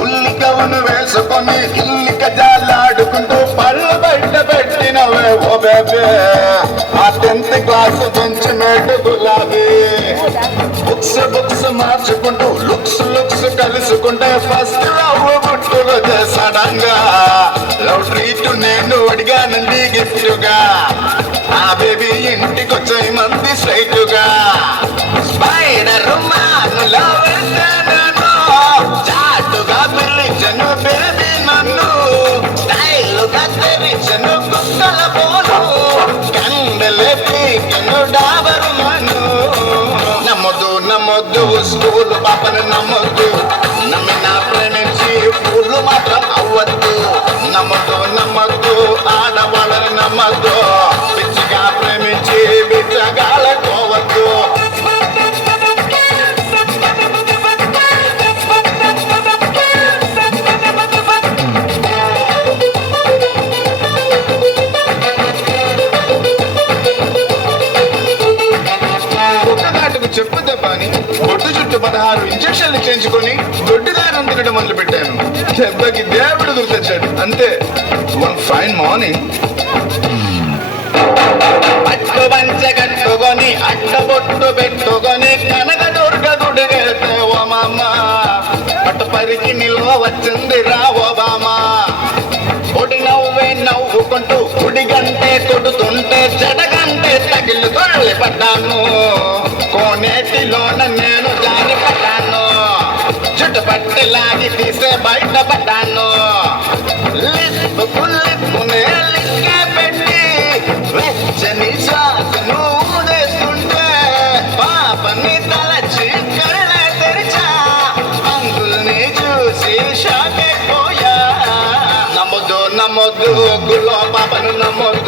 ఉల్లికవును వేసుకొని ఇల్లిక జాలాడుకుంటూ పళ్ళు బయట పెట్టినవే ఓ బేబే ఆ 10th క్లాస్ బెంచ్ మేట్ గులాబీ బుక్స్ మార్చుకుంటూ లుక్స్ కలుసుకుంటే ఫస్ట్ లవ్ గుట్టులు చేసాడంగా లవ్ ట్రీట్ నేను అడిగానండి గిఫ్ట్ గా ఆ బేబీ ఇంటికి వచ్చే మంది స్ట్రైట్ గా స్పైడర్ చాటుగా పిలిచను బేబీ నన్ను స్టైలుగా తెరిచను కుక్కల పోను కండలే పీకను డాబరు మను నమ్మొద్దు స్కూల్ పాపను నమ్మొద్దు నమ్మిన ప్రేమించి పూలు మాత్రం అవ్వద్దు నమ్మొద్దు ఆడవాళ్ళని నమ్మద్దు పిచ్చిగా ప్రేమించి బిచ్చగాలకోవద్దు చెప్పు దెబ్బని బొట్టు చుట్టూ 16 ఇంజక్షన్లు చేయించుకొని దొడ్డిదారం తినడం మొదలు పెట్టాను. దెబ్బకి దేవుడు గుర్తొచ్చాడు అంతే. వన్ ఫైన్ మార్నింగ్ అట్టు పంచ కట్టుకొని అట్టబొట్టు పెట్టుకొని కనక దుర్గదుడిగేస్తే ఓ మామ పట్టు పరికి నిల్వ వచ్చింది రావో బామా పొడి నవ్వే నవ్వుకుంటూ గుడిగంటే కొడుతుంటే జడగంటే తగిలి తొల్లి పడ్డాను కోనేటిలోన నేను జారి పడ్డాను చుట్టు పట్టి లాగి తీసే బయట పడ్డాను లిప్పునే లిక్కే పెట్టి వెచ్చని శ్వాసను ఊదేస్తుంటే పాపని తలచి కళ్ళే తెరిచా అంకుల్ని చూసి షాక్ అయిపోయా నమ్మొద్దు గుల్లో పాపను నమ్మొద్దు